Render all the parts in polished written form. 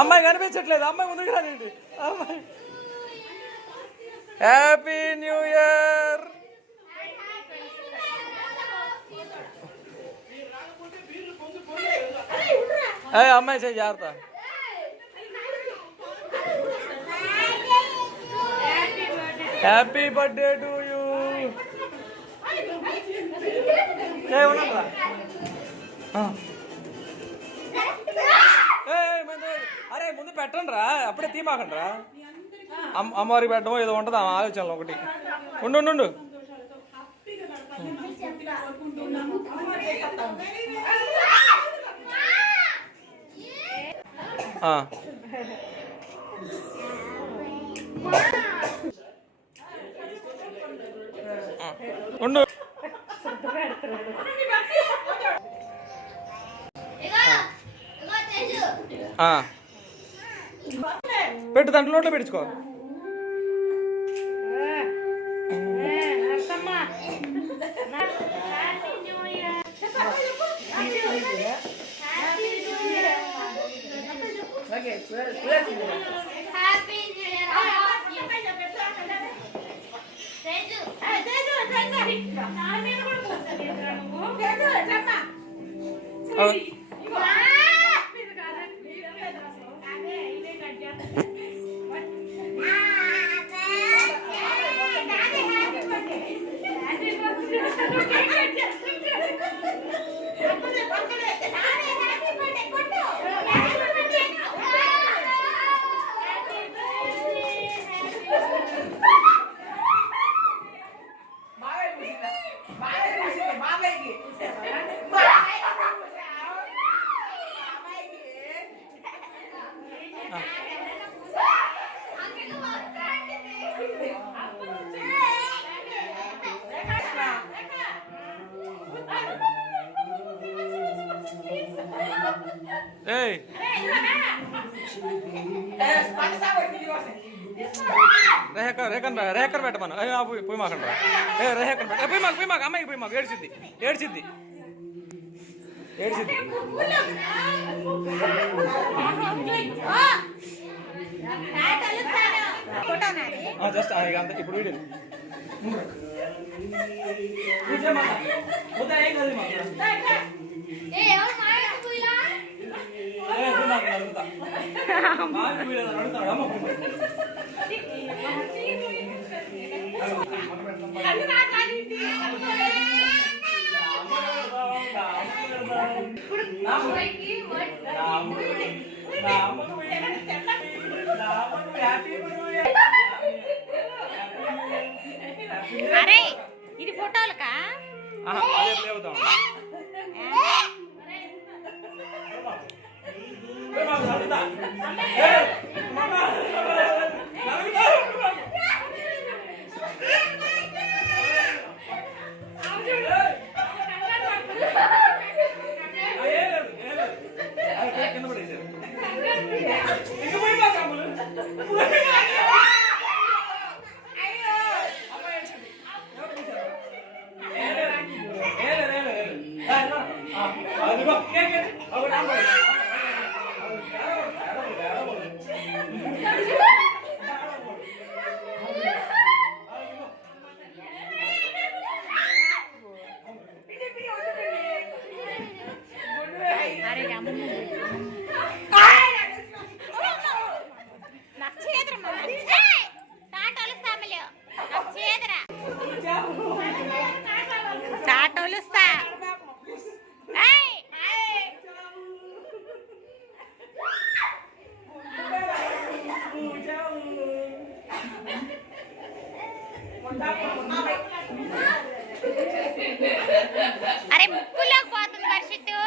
అమ్మాయి కనిపించట్లేదు, అమ్మాయి ముందుకు రానివ్వండి. అమ్మాయి హ్యాపీ న్యూ ఇయర్. అమ్మాయి చేయి జాగ్రత్త. Happy birthday to you. అరే ముందు పెట్టండి రా, అప్పుడే తీమాకండి రా. అమ్మవారికి పెట్టడం ఏదో ఉంటుంది ఆ ఆలోచనలో ఒకటి. ఉండు ఉండు. ఉండు. పెట్టు, దాంట్లో నోట్లో పెట్టుకో. రేఖర్ పెట్టమను. పోయి మాకండి రా. రేఖర్ పెట్ట పోయి మాకు అమ్మాయికి పోయి మాకు ఏడ్చిద్ది. జస్ట్ అంత ఇప్పుడు వీడియో అరే ఇది ఫోటోలకా? అరే ముక్కులోకి పోతుంది వర్షిత్తు.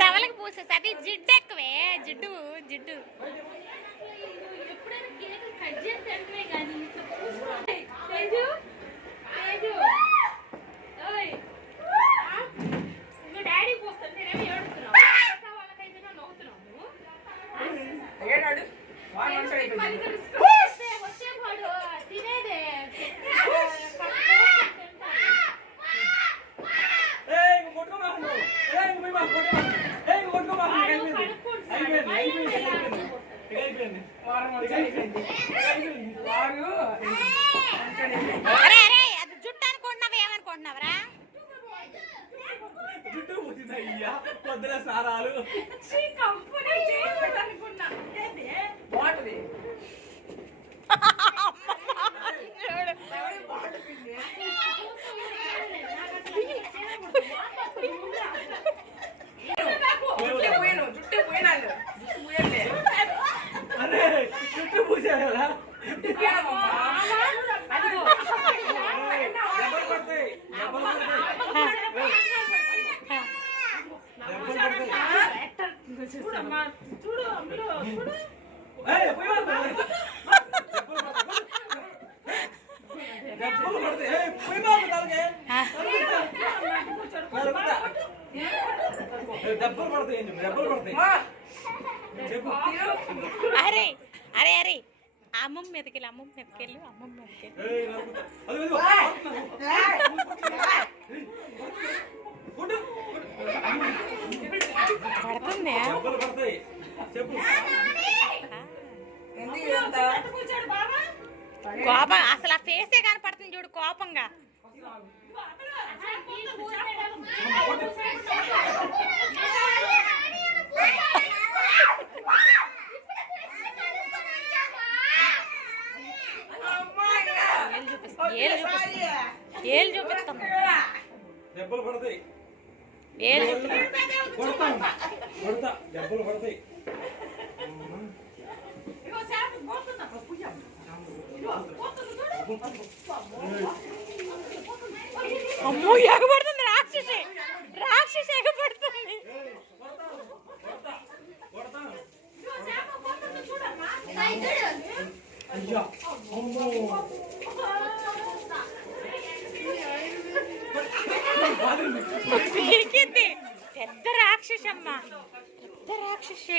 టవలకి పూసేసి అది జిడ్డు ఎక్కువే జిడ్డు జిడ్డు డాడీ పోస్తాను నేనేమి ఏడుతున్నావు వచ్చేవాడు తినేదే అరే అరే అది జుట్టు అనుకుంటున్నావా ఏమనుకుంటున్నావరా జుట్టు పుట్టిందయ్యా పొద్దున సారాలు అరే జుట్టు పూసా కదా దెబ్బలు పడతాయి దెబ్బలు పడతాయి దెబ్బలు పడతాయి అరే అరే అరే అమ్మమ్మ మీదకెళ్ళి అమ్మమ్మ మీదకెళ్ళి అమ్మమ్మ మీదకెళ్ళి పడుతుంది కోపం అసలు ఆ ఫేసే కనపడుతుంది చూడు కోపంగా ఏళ్ళు చూపిస్తాను దెబ్బలు పడతాయి ఏళ్ళు కొడతా దెబ్బలు పడతాయి అమ్మో ఎగబడుతుంది రాక్షసి రాక్షసి ఎగబడుతుంది పిరికింది పెద్ద రాక్షసి అమ్మ పెద్ద రాక్షసి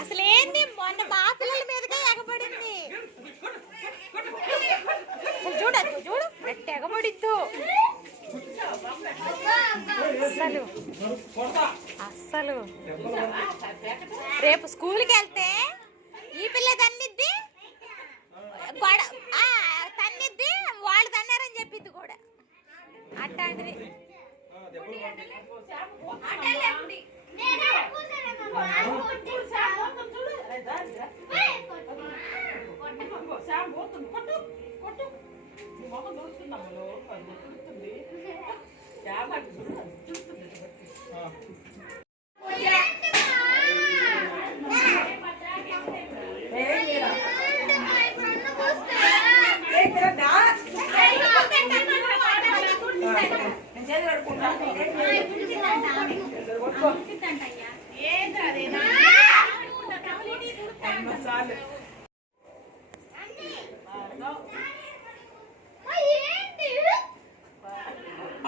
అసలేంది మొన్న మా పిల్లల మీదగా ఎగబడింది చూడదు చూడు ఎట్ట ఎగబడిద్దు అస్సలు అస్సలు రేపు స్కూల్కి వెళ్తే ఈ పిల్ల తన్నిద్ది తన్నిద్ది వాళ్ళు తన్నారని చెప్పింది కూడా అట్లాంటిది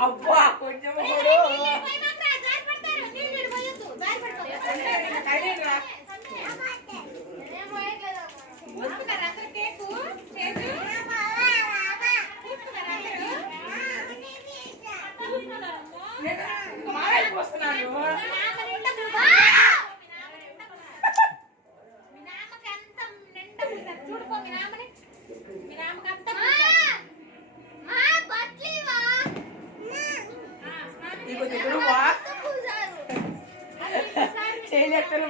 అబ్బా కొంచెం చేయలేకపోయినా